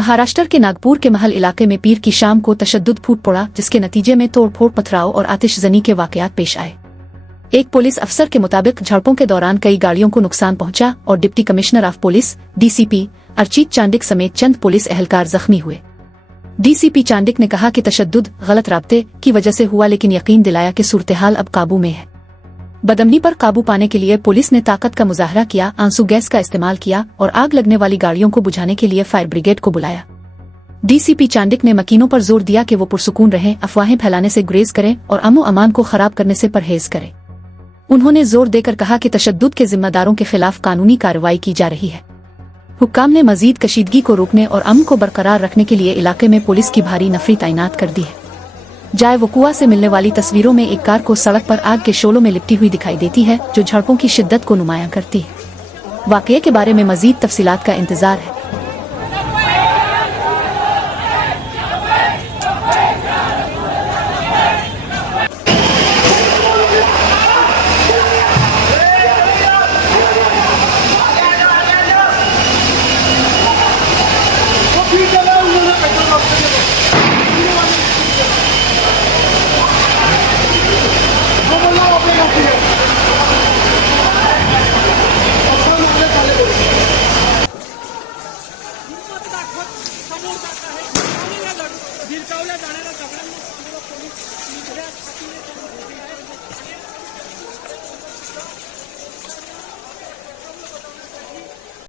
महाराष्ट्र के नागपुर के महल इलाके में पीर की शाम को तशद्दुद फूट पड़ा, जिसके नतीजे में तोड़फोड़, पथराव और आतिशजनी के वाकयात पेश आए। एक पुलिस अफसर के मुताबिक झड़पों के दौरान कई गाड़ियों को नुकसान पहुंचा और deputy commissioner of police DCP Archit Chandak समेत चंद पुलिस एहलकार जख्मी हुए। डीसीपी चांडिक ने कहा कि तशद्दुद गलत राब्ते की वजह से हुआ, लेकिन यकीन दिलाया कि सूरत-ए-हाल अब काबू में है। बदअमनी पर काबू पाने के लिए पुलिस ने ताकत का मुजाहरा किया, आंसू गैस का इस्तेमाल किया और आग लगने वाली गाड़ियों को बुझाने के लिए फायर ब्रिगेड को बुलाया। डीसीपी चांडिक ने मकीनों पर जोर दिया कि वो पुरसुकून रहें, अफवाहें फैलाने से गुरेज करें और अमो अमान को खराब करने से परहेज करें। उन्होंने जोर देकर कहा कि तशद्दुद के जिम्मेदारों के खिलाफ कानूनी कार्रवाई की जा रही है। हुक्काम ने मजीद कशीदगी को रोकने और अमन को बरकरार रखने के लिए इलाके में पुलिस की भारी नफरी तैनात कर दी है। जाए वकुआ से मिलने वाली तस्वीरों में एक कार को सड़क पर आग के शोलों में लिपटी हुई दिखाई देती है, जो झड़पों की शिद्दत को नुमायां करती है। वाकये के बारे में मजीद तफसीलात का इंतजार है। समोर जात आहे, भिरकावल्या जाणारा